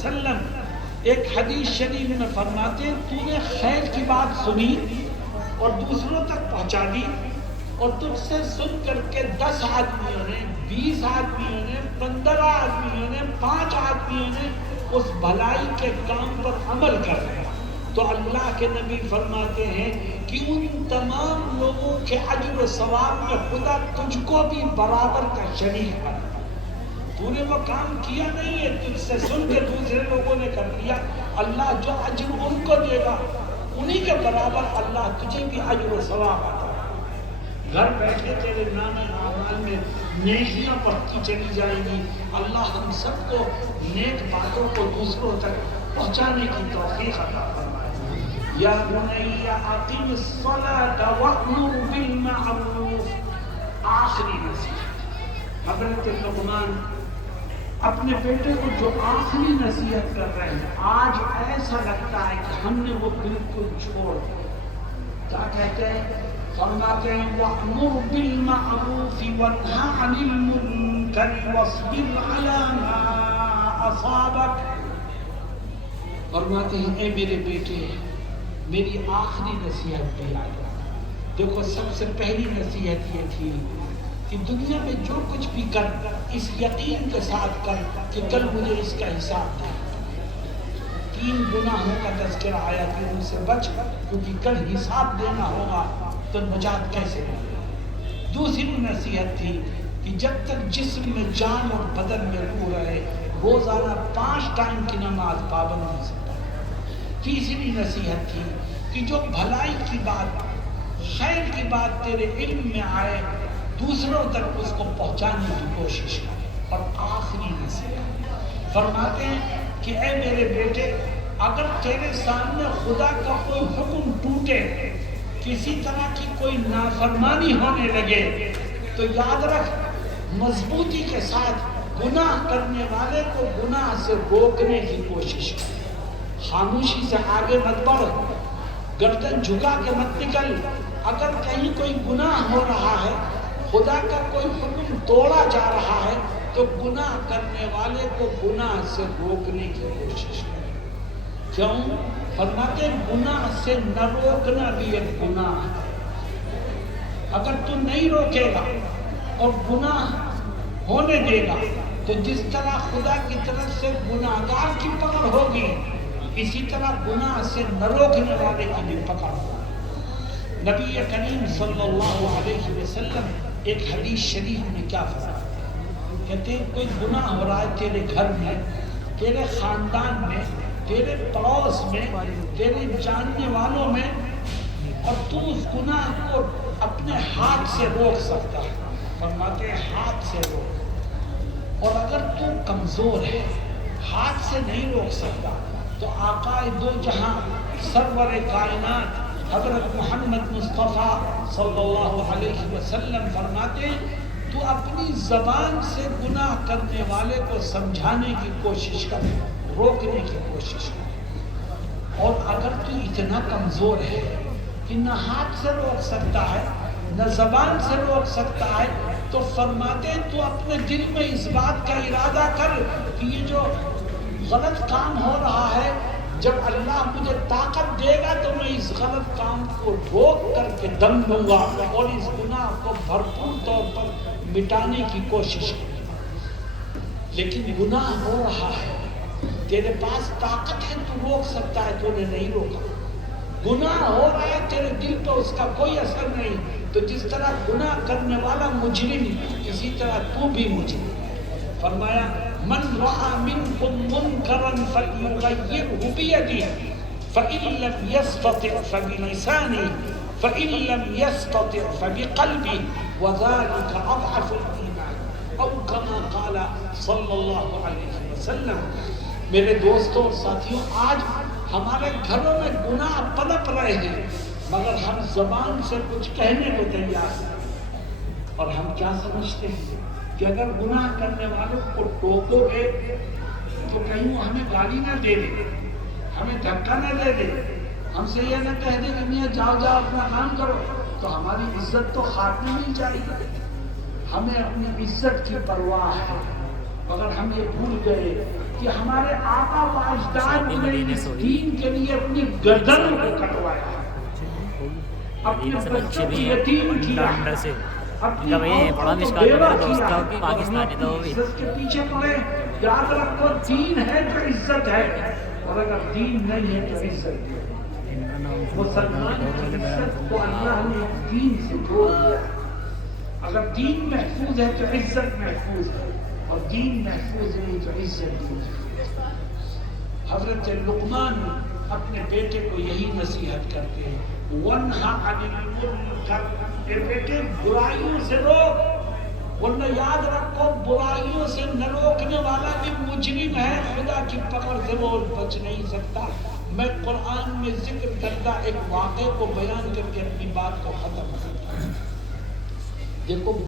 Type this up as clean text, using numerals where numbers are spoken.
وسلم ایک حدیث شریف میں فرماتے ہیں تو نے خیر کی بات سنی اور دوسروں تک پہنچا دی، اور تجھ سے سن کر کے 10 آدمیوں نے، 20 آدمیوں نے، 15 آدمیوں نے، 5 آدمیوں نے اس بھلائی کے کام پر عمل کر لیا، تو اللہ کے نبی فرماتے ہیں کہ ان تمام لوگوں کے اجر و ثواب میں خدا تجھ کو بھی برابر کا شریک بنا۔ تو نے وہ کام کیا نہیں ہے، تجھ سے سن کے دوسرے لوگوں نے کر لیا، اللہ جو اجر ان کو دے گا انہی کے برابر اللہ تجھے بھی اجر و ثواب عطا۔ گھر بیٹھے تیرے نام اعمال میں نیکیاں بڑھتی چلی جائیں گی۔ اللہ ہم سب کو نیک باتوں کو دوسروں تک پہنچانے کی توفیق عطا فرمائے۔ یا بنی اقم الصلاۃ وامر بالمعروف، آخری نصیحت حضرت لقمان اپنے بیٹے کو جو آخری نصیحت کر رہے ہیں، آج ایسا لگتا ہے کہ ہم نے وہ بالکل چھوڑ دیا۔ کیا کہتے ہیں؟ فرماتے ہیں وَأْمُرْ بِالْمَعْرُوفِ وَانْهَ عَنِ الْمُنْكَرِ وَاصْبِرْ عَلَى مَا أَصَابَكَ۔ فرماتے ہیں اے میرے بیٹے، میری آخری نصیحت پہ آ جا۔ دیکھو سب سے پہلی نصیحت یہ تھی کہ دنیا میں جو کچھ بھی کر اس یقین کے ساتھ کر کہ کل مجھے اس کا حساب دے۔ 3 گناہوں کا تذکرہ آیا کہ ان سے بچ، کیونکہ کل حساب دینا ہوگا تو نجات کیسے ملے۔ دوسری نصیحت تھی کہ جب تک جسم میں جان اور بدن میں روح رہے روزانہ 5 ٹائم کی نماز پابندی سے پڑھے۔ تیسری نصیحت تھی کہ جو بھلائی کی بات، خیر کی بات تیرے علم میں آئے دوسروں تک اس کو پہنچانے کی کوشش کر۔ اور آخری نصیحت فرماتے ہیں کہ اے میرے بیٹے، اگر تیرے سامنے خدا کا کوئی حکم ٹوٹے، کسی طرح کی کوئی نافرمانی ہونے لگے، تو یاد رکھ مضبوطی کے ساتھ گناہ کرنے والے کو گناہ سے روکنے کی کوشش کر۔ خاموشی سے آگے مت بڑھ، گردن جھکا کے مت نکل۔ اگر کہیں کوئی گناہ ہو رہا ہے، خدا کا کوئی حکم توڑا جا رہا ہے، تو گناہ کرنے والے کو گناہ سے روکنے کی کوشش کر۔ کیوں؟ فرماتے گناہ سے نہ روکنا بھی ایک گناہ ہے۔ اگر تو نہیں روکے گا اور گناہ ہونے دے گا تو جس طرح خدا کی طرف سے گناہگار کی پکڑ ہوگی، اسی طرح گناہ سے نہ روکنے والے کی بھی پکڑ ہوگی۔ نبی کریم صلی اللہ علیہ وسلم ایک حدیث شریف میں کیا فرماتے؟ کہتے ہیں کوئی گناہ ہو رہا ہے تیرے گھر میں، تیرے خاندان میں، تیرے پڑوس میں، تیرے جاننے والوں میں، اور تو اس گناہ کو اپنے ہاتھ سے روک سکتا ہے۔ فرماتے ہیں ہاتھ سے روک۔ اور اگر تو کمزور ہے، ہاتھ سے نہیں روک سکتا، تو آقا دو جہاں سرور کائنات حضرت محمد مصطفیٰ صلی اللہ علیہ وسلم فرماتے ہیں تو اپنی زبان سے گناہ کرنے والے کو سمجھانے کی کوشش کر، روکنے کی کوشش کر۔ اور اگر تو اتنا کمزور ہے کہ نہ ہاتھ سے روک سکتا ہے نہ زبان سے روک سکتا ہے، تو فرماتے ہیں تو اپنے دل میں اس بات کا ارادہ کر کہ یہ جو غلط کام ہو رہا ہے، جب اللہ مجھے طاقت دے گا تو میں اس غلط کام کو روک کر کے دم لوں گا اور اس گناہ کو بھرپور طور پر مٹانے کی کوشش کروں گا۔ لیکن گناہ ہو رہا ہے، تیرے پاس طاقت ہے تو روک سکتا ہے، تو نے نہیں روکا۔ گناہ ہو رہا ہے تیرے دل پہ اس کا کوئی اثر نہیں، تو جس طرح گناہ کرنے والا مجرم، اسی طرح تو بھی مجرم۔ فرمایا من رأى منكم منكرا فليغيره بيده فإن لم يستطع فبلسانه فإن لم يستطع فبقلبه وذلك أضعف الإيمان أو كما قال صلی اللہ علیہ وسلم۔ میرے دوستوں اور ساتھیوں، آج ہمارے گھروں میں گناہ پنپ رہے ہیں، مگر ہم زبان سے کچھ کہنے کو تیار ہیں۔ اور ہم کیا سمجھتے ہیں کہ اگر گناہ کرنے والوں کو ٹوکو گے تو کہیں وہ ہمیں گالی نہ دے دے، ہمیں دھکا نہ دے دے، ہم سے یہ نہ کہہ دے کہ میاں جاؤ جاؤ اپنا کام کرو، تو ہماری عزت تو خاتمے نہیں جائے گی۔ ہمیں اپنی عزت کی پرواہ ہے، مگر ہم یہ بھول گئے کہ ہمارے آقا و اجداد نے اس دین کے لیے اپنی گردن کو کٹوایا، اپنے بچوں کو یتیم کیا، اپنی عورتوں کو بیوہ کیا، اور ہم اپنی عزت کے پیچھے پڑے۔ یاد رکھو دین ہے تو عزت ہے، اور اگر دین نہیں ہے تو عزت نہیں ہے۔ مسلمان کی عزت کو اللہ نے دین سے جوڑ دیا۔ اگر دین محفوظ ہے تو عزت محفوظ ہے، اور دین محفوظ نہیں تو عزت نہیں ہے۔ حضرت لقمان اپنے بیٹے کو یہی نصیحت کرتے ہیں، وَانْهَ عَنِ الْمُنْكَرِ، اے بیٹے برائیوں سے روک، ورنہ یاد رکھو برائیوں سے نہ روکنے والا بھی مجرم ہے، خدا کی پکڑ سے وہ بچ نہیں سکتا۔ میں قرآن میں ذکر کردہ ایک واقعے کو بیان کر کے اپنی بات کو ختم کرتا ہوں۔ دیکھو